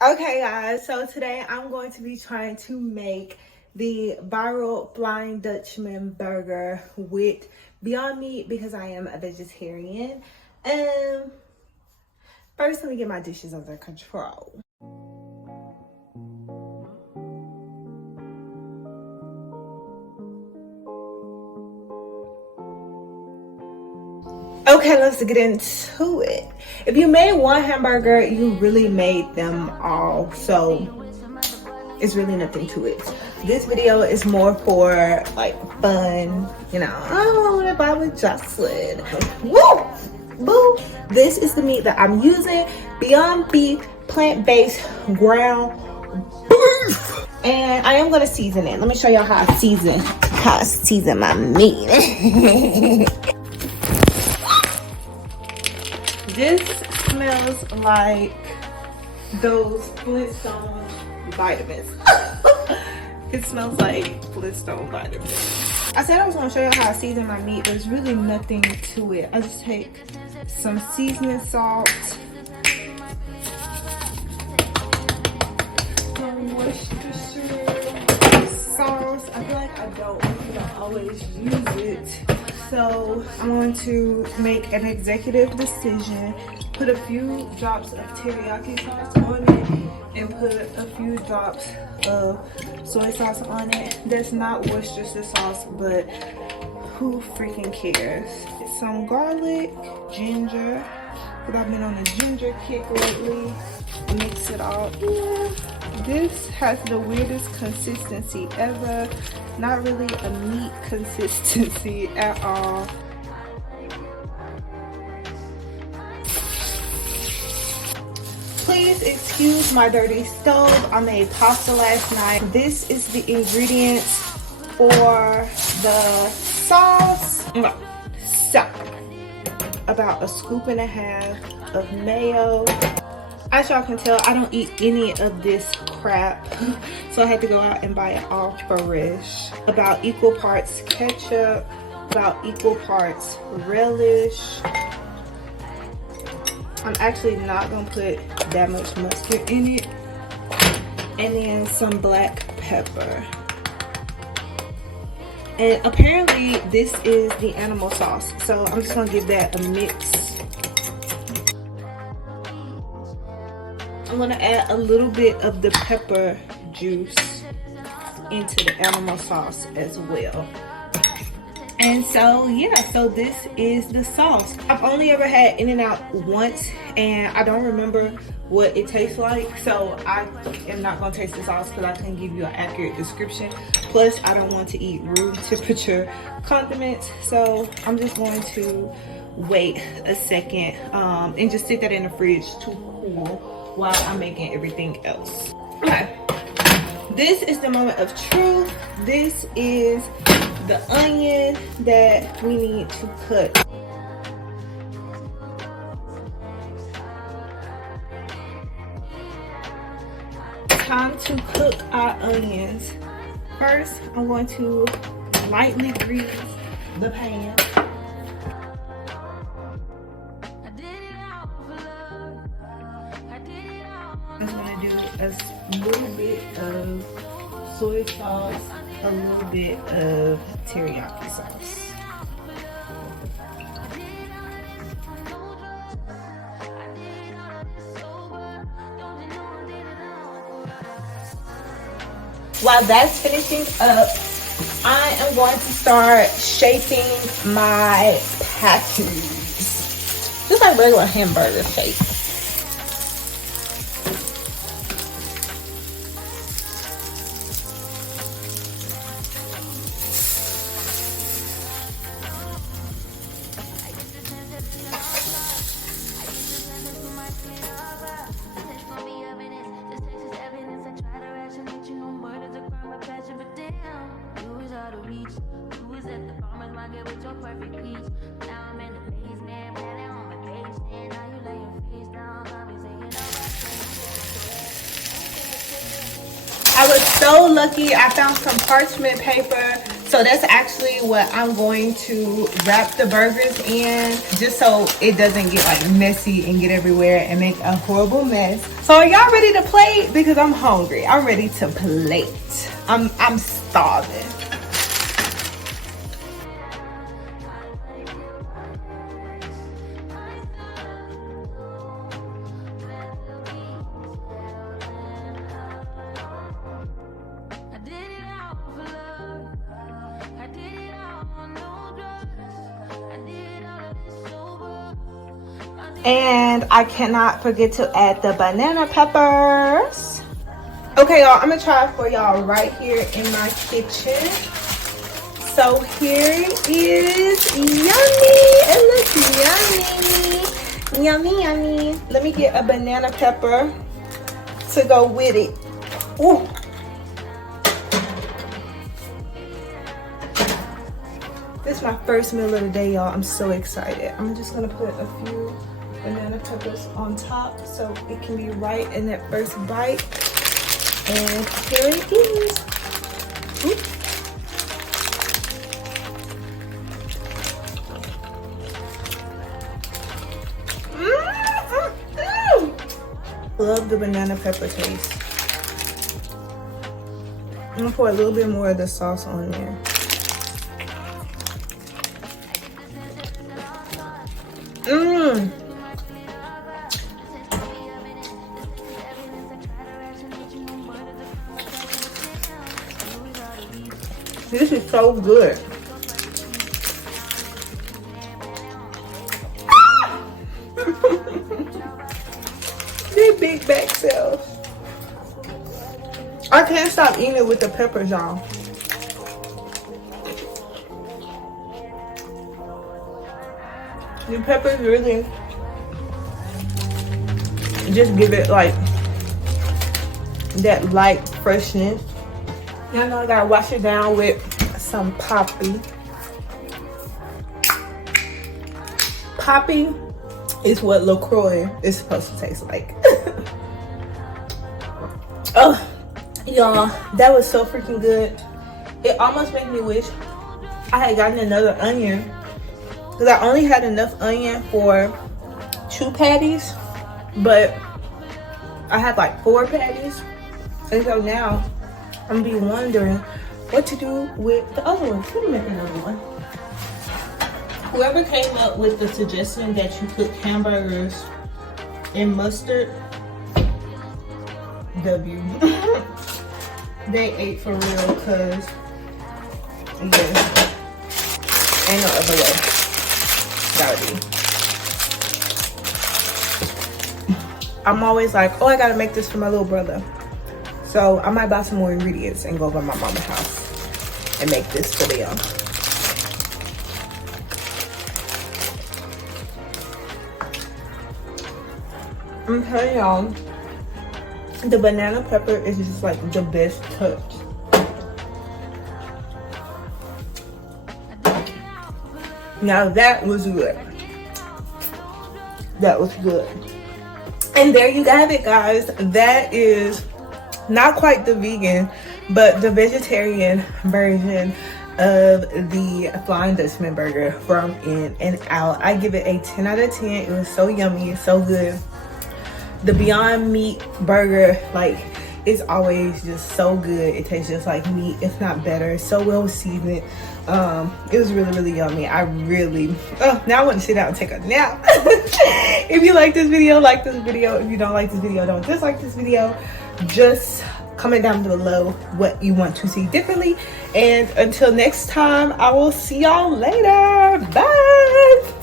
Okay guys, so today I'm going to be trying to make the viral Flying Dutchman Burger with Beyond Meat because I am a vegetarian. First let me get my dishes under control. Okay, let's get into it. If you made one hamburger, you really made them all. So it's really nothing to it. This video is more for like fun, you know. Oh, what if I was Jocelyn? Woo! Boo! This is the meat that I'm using. Beyond Beef plant-based ground beef. And I am gonna season it. Let me show y'all how I season my meat. This smells like those Flintstone vitamins. It smells like Flintstone vitamins. I said I was gonna show you how I season my meat. There's really nothing to it. I just take some seasoning salt, some Worcestershire sauce. I feel like I don't always use it. So I'm going to make an executive decision, put a few drops of teriyaki sauce on it, and put a few drops of soy sauce on it. That's not Worcestershire sauce, but who freaking cares? Some garlic, ginger, because I've been on a ginger kick lately. Mix it all in. This has the weirdest consistency ever. Not really a meat consistency at all. Please excuse my dirty stove. I made pasta last night. This is the ingredients for the sauce. So, about a scoop and a half of mayo. As y'all can tell, I don't eat any of this crap, so I had to go out and buy it all fresh. About equal parts ketchup, about equal parts relish. I'm actually not gonna put that much mustard in it. And then some black pepper. And apparently this is the animal sauce, so I'm just gonna give that a mix. I'm gonna add a little bit of the pepper juice into the animal sauce as well. And so yeah, so this is the sauce. I've only ever had In-N-Out once and I don't remember what it tastes like, so I am not gonna taste the sauce because I can give you an accurate description. Plus I don't want to eat room temperature condiments, so I'm just going to wait a second and just sit that in the fridge to cool while I'm making everything else. Okay, this is the moment of truth. This is the onion that we need to cut. Time to cook our onions. First, I'm going to lightly grease the pan. I'm gonna do a little bit of soy sauce, a little bit of teriyaki sauce. While that's finishing up, I am going to start shaping my patties. Just like regular hamburger shape. I was so lucky. I found some parchment paper So that's actually what I'm going to wrap the burgers in, just so it doesn't get like messy and get everywhere and make a horrible mess. So are y'all ready to plate? Because I'm hungry. I'm ready to plate. I'm starving. And I cannot forget to add the banana peppers. Okay, y'all, I'm gonna try it for y'all right here in my kitchen. So here is yummy. It looks yummy. Yummy, yummy. Let me get a banana pepper to go with it. Ooh. This is my first meal of the day, y'all. I'm so excited. I'm just gonna put a few banana peppers on top so it can be right in that first bite. And here it is. Ooh. Love the banana pepper taste. I'm gonna pour a little bit more of the sauce on there. This is so good. They're big back cells. I can't stop eating it with the peppers, y'all. The peppers really just give it like that light freshness. Y'all know I gotta wash it down with some Poppy. Poppy is what LaCroix is supposed to taste like. Oh, y'all, that was so freaking good. It almost made me wish I had gotten another onion, because I only had enough onion for 2 patties, but I had like 4 patties. And so now I'm gonna be wondering what to do with the other one. Let me make another one. Whoever came up with the suggestion that you put hamburgers in mustard, W. They ate for real, because yeah, ain't no other way. Gotta be. I'm always like, oh, I gotta make this for my little brother. So I might buy some more ingredients and go over to my mama's house and make this for them. I'm telling y'all, the banana pepper is just like the best touch. Now that was good. That was good. And there you have it, guys. That is not quite the vegan, but the vegetarian version of the Flying Dutchman Burger from In-N-Out. I give it a 10 out of 10. It was so yummy, so good. The Beyond Meat burger, like, it's always just so good. It tastes just like meat, if not better. It's so well seasoned. It was really, really yummy. I really, now I want to sit down and take a nap. If you like this video, like this video. If you don't like this video, don't dislike this video. Just comment down below what you want to see differently. And until next time, I will see y'all later. Bye.